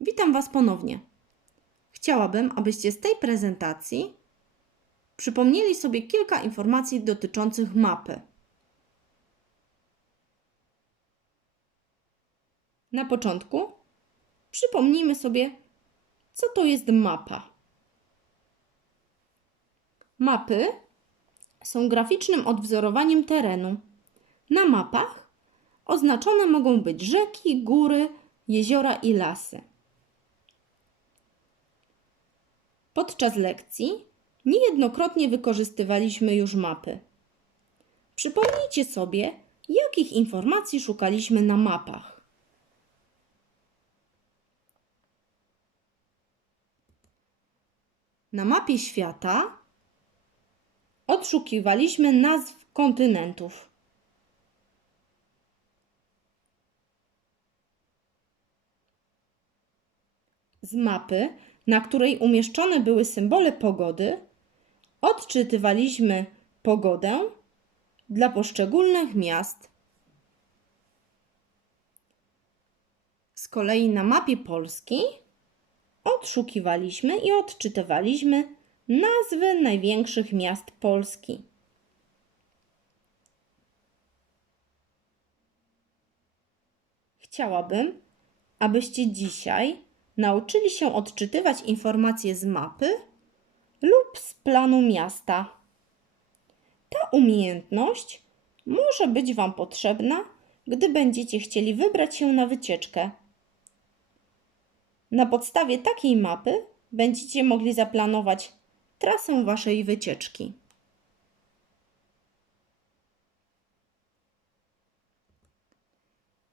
Witam Was ponownie. Chciałabym, abyście z tej prezentacji przypomnieli sobie kilka informacji dotyczących mapy. Na początku przypomnijmy sobie, co to jest mapa. Mapy są graficznym odwzorowaniem terenu. Na mapach oznaczone mogą być rzeki, góry, jeziora i lasy. Podczas lekcji niejednokrotnie wykorzystywaliśmy już mapy. Przypomnijcie sobie, jakich informacji szukaliśmy na mapach. Na mapie świata odszukiwaliśmy nazw kontynentów. Z mapy, na której umieszczone były symbole pogody, odczytywaliśmy pogodę dla poszczególnych miast. Z kolei na mapie Polski odszukiwaliśmy i odczytywaliśmy nazwy największych miast Polski. Chciałabym, abyście dzisiaj nauczyli się odczytywać informacje z mapy lub z planu miasta. Ta umiejętność może być Wam potrzebna, gdy będziecie chcieli wybrać się na wycieczkę. Na podstawie takiej mapy będziecie mogli zaplanować trasę Waszej wycieczki.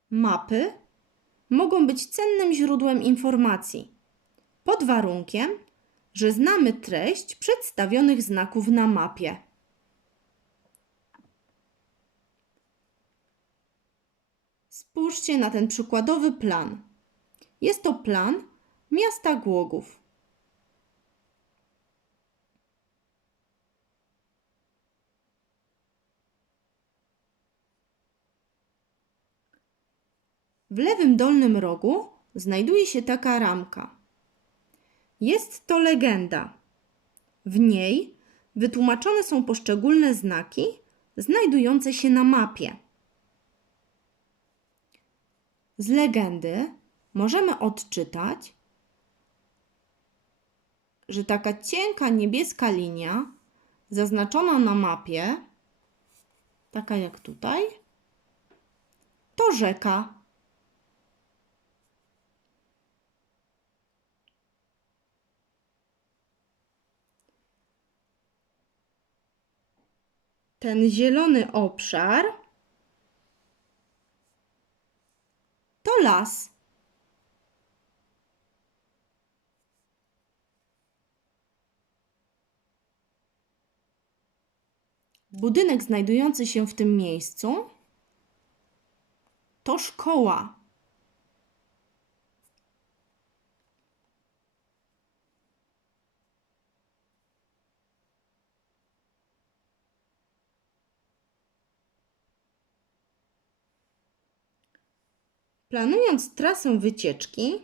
Mapy mogą być cennym źródłem informacji, pod warunkiem, że znamy treść przedstawionych znaków na mapie. Spójrzcie na ten przykładowy plan. Jest to plan miasta Głogów. W lewym dolnym rogu znajduje się taka ramka. Jest to legenda. W niej wytłumaczone są poszczególne znaki znajdujące się na mapie. Z legendy możemy odczytać, że taka cienka niebieska linia zaznaczona na mapie, taka jak tutaj, to rzeka. Ten zielony obszar to las. Budynek znajdujący się w tym miejscu to szkoła. Planując trasę wycieczki,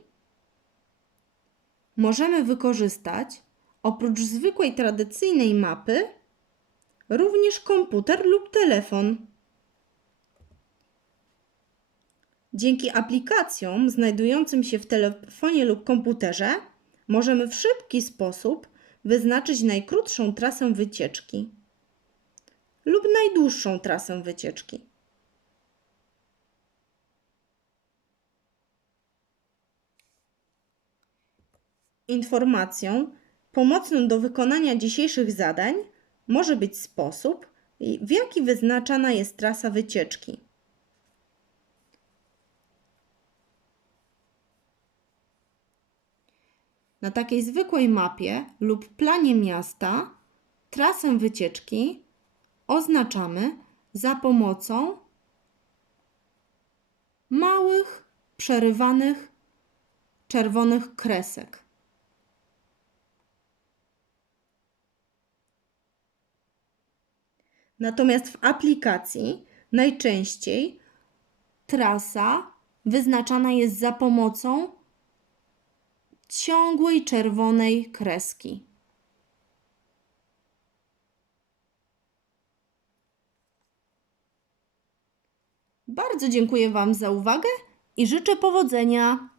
możemy wykorzystać oprócz zwykłej tradycyjnej mapy również komputer lub telefon. Dzięki aplikacjom znajdującym się w telefonie lub komputerze możemy w szybki sposób wyznaczyć najkrótszą trasę wycieczki lub najdłuższą trasę wycieczki. Informacją pomocną do wykonania dzisiejszych zadań może być sposób, w jaki wyznaczana jest trasa wycieczki. Na takiej zwykłej mapie lub planie miasta trasę wycieczki oznaczamy za pomocą małych, przerywanych czerwonych kresek. Natomiast w aplikacji najczęściej trasa wyznaczana jest za pomocą ciągłej czerwonej kreski. Bardzo dziękuję Wam za uwagę i życzę powodzenia.